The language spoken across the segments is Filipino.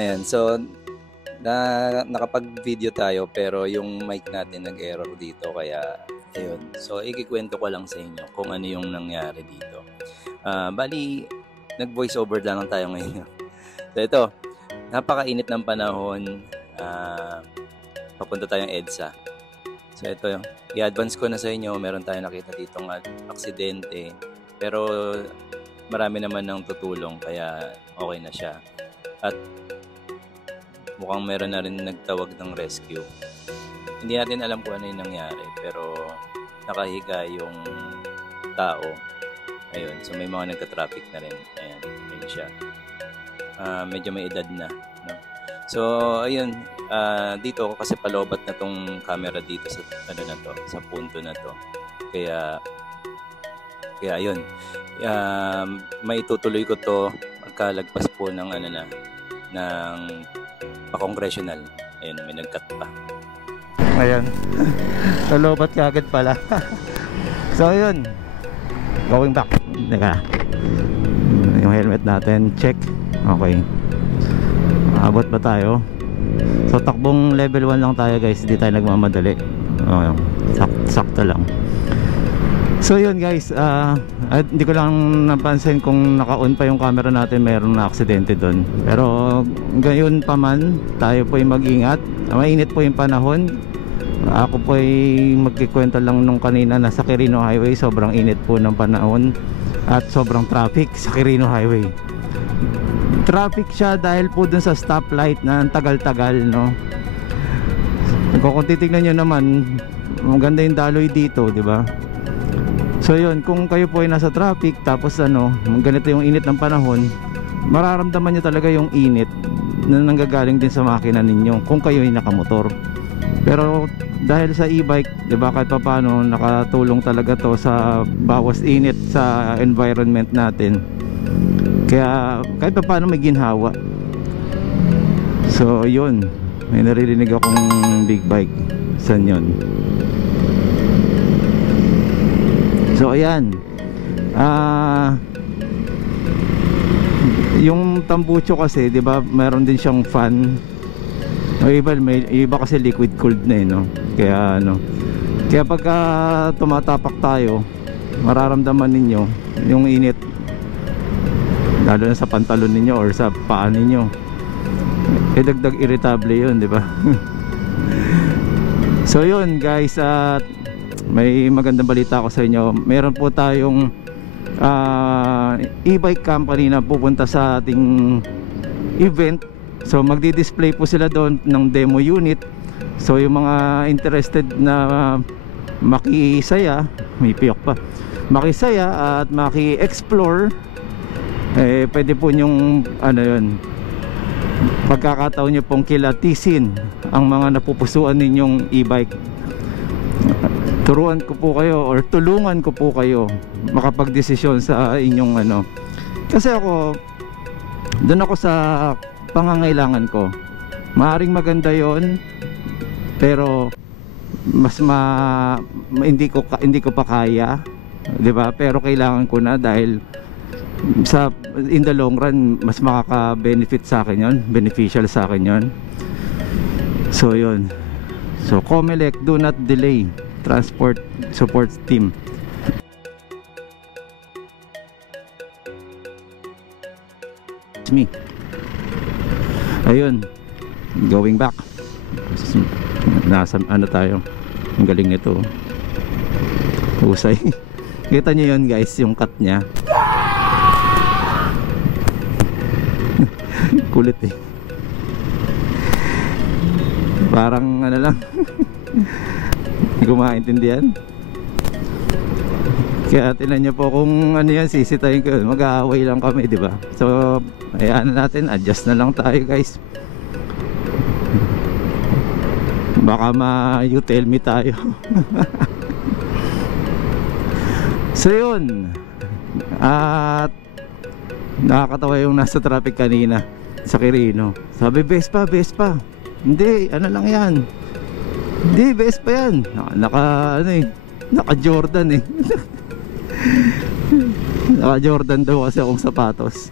Ayan, so nakapag-video tayo pero yung mic natin nag-error dito kaya ayun. So ikikwento ko lang sa inyo kung ano yung nangyari dito. Bali, nag-voice over lang tayo ngayon. So ito, napakainit ng panahon. Papunta tayong EDSA. So ito, i-advance ko na sa inyo, meron tayong nakita ditong aksidente. Pero marami naman ng tutulong kaya okay na siya. At mukhang meron na rin nagtawag ng rescue. Hindi natin alam kung ano yung nangyari pero nakahiga yung tao. Ayun, so may mga nagka-traffic na rin. Ayan, ayun siya. Medyo may edad na, no? So, ayun, dito kasi palobat na tong camera dito sa ano na to, sa punto na to. Kaya ayun. May tutuloy ko to magkalagpas po ng ano na ng pa-congressional. Ayun, may nag-cut pa. Ayan. Nalobat ka agad pala. So ayun, going back. Teka, yung helmet natin check. Okay, abot ba tayo? So takbong level 1 lang tayo guys, hindi tayo nagmamadali. Sakto lang. So yun guys, hindi ko lang napansin kung naka-on pa yung camera natin, mayroong na aksidente doon. Pero gayon pa man, tayo po ay mag-ingat. Mainit po yung panahon. Ako po ay magkikwento lang nung kanina, nasa Quirino Highway, sobrang init po ng panahon at sobrang traffic sa Quirino Highway. Traffic siya dahil po dun sa stoplight na tagal-tagal, no? Kung titignan nyo naman, maganda yung daloy dito, di ba? So yun, kung kayo po ay nasa traffic tapos ganito yung init ng panahon, mararamdaman nyo talaga yung init na nanggagaling din sa makina ninyo kung kayo ay nakamotor. Pero dahil sa e-bike, diba, kahit pa paano nakatulong talaga to sa bawas init sa environment natin. Kaya kahit pa paano may ginhawa. So yun, may naririnig akong big bike. Saan yun? So ayan, yung tambucho kasi, 'di ba, meron din siyang fan. May iba kasi liquid cooled na no. Kaya kaya pagka tumatapak tayo, mararamdaman ninyo yung init, lalo na sa pantalon ninyo or sa paa ninyo. Dagdag irritable 'yun, 'di ba? So 'yun guys, may magandang balita ako sa inyo. Meron po tayong e-bike company na pupunta sa ating event. So magdi-display po sila doon ng demo unit. So yung mga interested na makisaya, may piyok pa, makisaya at maki-explore, pwede po nyong pagkakataon nyo pong kilatisin ang mga napupusuan ninyong e-bike. Turuan ko po kayo or tulungan ko po kayo makapagdesisyon sa inyong kasi doon ako sa pangangailangan ko. Maaring maganda yon, pero hindi ko pa kaya, 'di ba? Pero kailangan ko na dahil in the long run mas makaka-benefit sa akin yon, beneficial sa akin yon. So yun. So Comelec, do not delay. Transport support team. It's me. Ayun, going back. Nasa tayo. Ang galing nito. Husay. Kita nyo yun guys, yung cut nya. Kulit eh. Parang lang. Hindi ko maintindihan. Kaya tinan nyo po kung yan, sisitayin ko. Mag-aaway lang kami, di ba? So ayan natin, adjust na lang tayo guys. Baka you tell me tayo. So yun, at nakakatawa yung nasa traffic kanina sa Quirino. Sabi, Vespa. Hindi, lang yan. Hindi, Vespa yan. Naka Jordan eh. Naka Jordan daw kasi akong sapatos.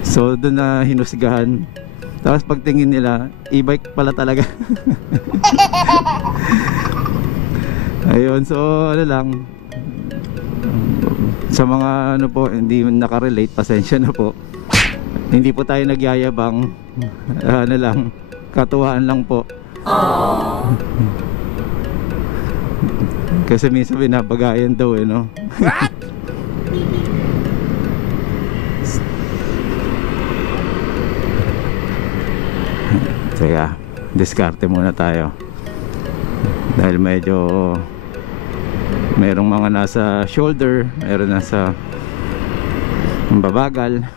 So doon na hinusgahan. Tapos pagtingin nila, e-bike pala talaga. Ayun, so ano lang, sa mga ano po hindi nakarelate, pasensya na po. Hindi po tayo nagyayabang, ano lang, katuwaan lang po. Kasi minsan binabagayan daw eh, no? What? Teka, diskarte muna tayo. Dahil medyo merong mga nasa shoulder, meron nasa babagal.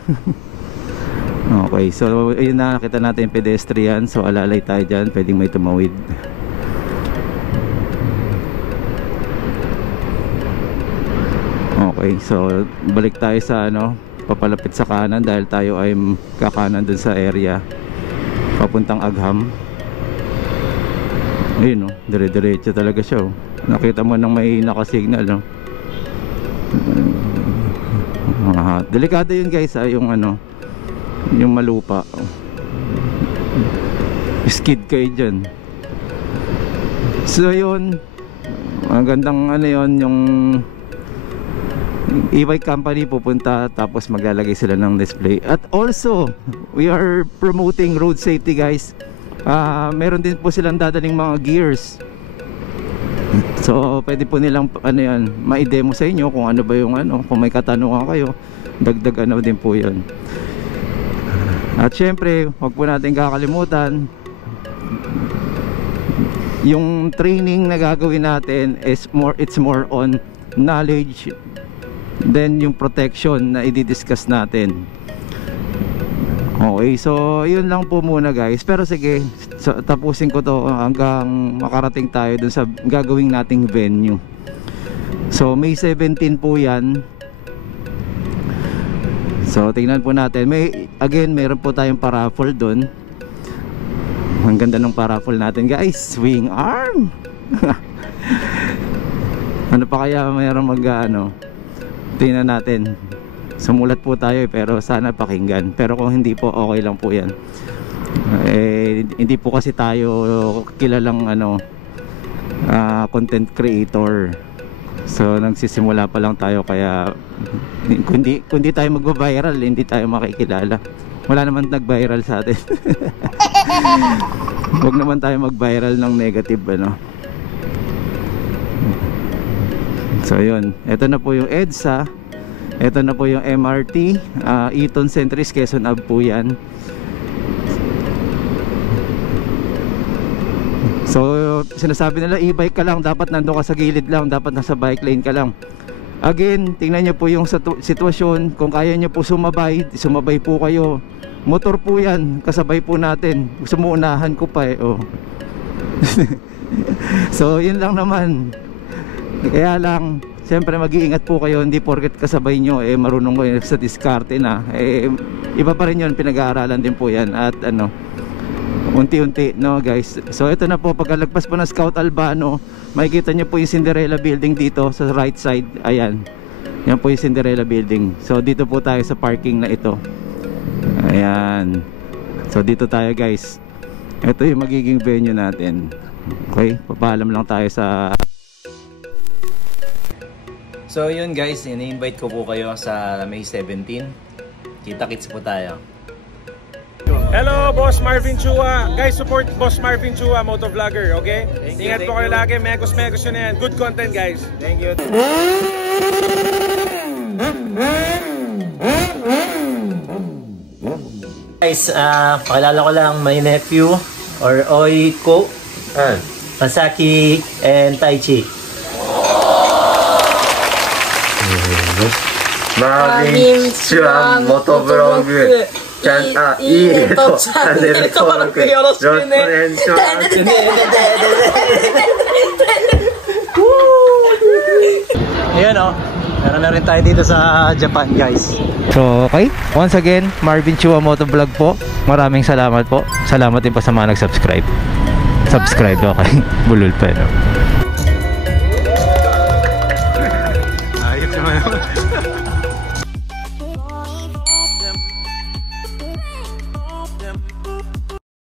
Okay, so ayun na, nakita natin yung pedestrian. So alalay tayo dyan, pwedeng may tumawid. Okay, so balik tayo sa ano, papalapit sa kanan dahil tayo ay kakanan dun sa area papuntang Agham. Ayun, no, dire-diretso talaga siya, oh. Nakita mo nang may nakasignal, no? Delikado yun guys, yung ano, yung malupa. Skid kayo dyan. So yun, magandang ano yun, yung e-bike company pupunta, tapos maglalagay sila ng display. At also we are promoting road safety guys. Meron din po silang dadaling mga gears. So pwede po nilang ano yan, ma-demo sa inyo kung ano ba yung ano, kung may katanungan kayo, dagdag ano din po yun. At syempre wag po natin kakalimutan, yung training na gagawin natin is it's more on knowledge then yung protection na i-discuss natin. Okay, so yun lang po muna guys. Pero sige, so, tapusin ko to hanggang makarating tayo dun sa gagawing nating venue. So May 17 po yan. So tingnan po natin. Again, meron po tayong paraffle dun. Ang ganda ng paraffle natin guys, swing arm. Ano pa kaya mayroon ano, tingnan natin. Sumulat po tayo pero sana pakinggan. Pero kung hindi po, okay lang po yan. Hindi po kasi tayo kilalang ano, content creator. So nagsisimula pa lang tayo, kaya kundi tayo magba-viral, hindi tayo makikilala. Wala naman nag-viral sa atin. Huwag naman tayo mag-viral ng negative ano. So yun, ito na po yung EDSA. Ito na po yung MRT, Eton Centris, Quezon Ave po yan. So sinasabi nila e-bike ka lang, dapat nandun ka sa gilid lang, dapat nasa bike lane ka lang. Again, tingnan nyo po yung sitwasyon. Kung kaya nyo po sumabay po kayo. Motor po yan, kasabay po natin. Gusto mo unahan ko pa eh, oh. So yun lang naman. Kaya lang, siyempre mag-iingat po kayo, hindi porket kasabay nyo marunong kayo sa diskarte na, iba pa rin yun, pinag-aaralan din po yan. At ano, unti-unti, no guys. So ito na po, pagkalagpas po ng Scout Albano, makikita nyo po yung Cinderella Building dito sa right side. Ayan, yan po yung Cinderella Building. So dito po tayo sa parking na ito. Ayan, so dito tayo guys. Ito yung magiging venue natin. Okay, papaalam lang tayo sa... So yun guys, ini-invite ko po kayo sa May 17. Kita-kits po tayo. Hello, Boss Marvin Chua. Guys, support Boss Marvin Chua, motovlogger, okay? Ingat po kayo lagi, megos yun yan. Good content guys. Thank you. Guys, pakilala ko lang my nephew or Oiko, Masaki and Taichi. Marvin Chua motovlog.いいねとチャンネル登録よろしくね。Ayan o, meron na rin tayo dito sa Japan guys. So okay, once again, Marvin Chua Motovlog po. Maraming salamat po. Salamat din po sa mga nag-subscribe. Subscribe, okay. Bulol pa no. Ayos naman.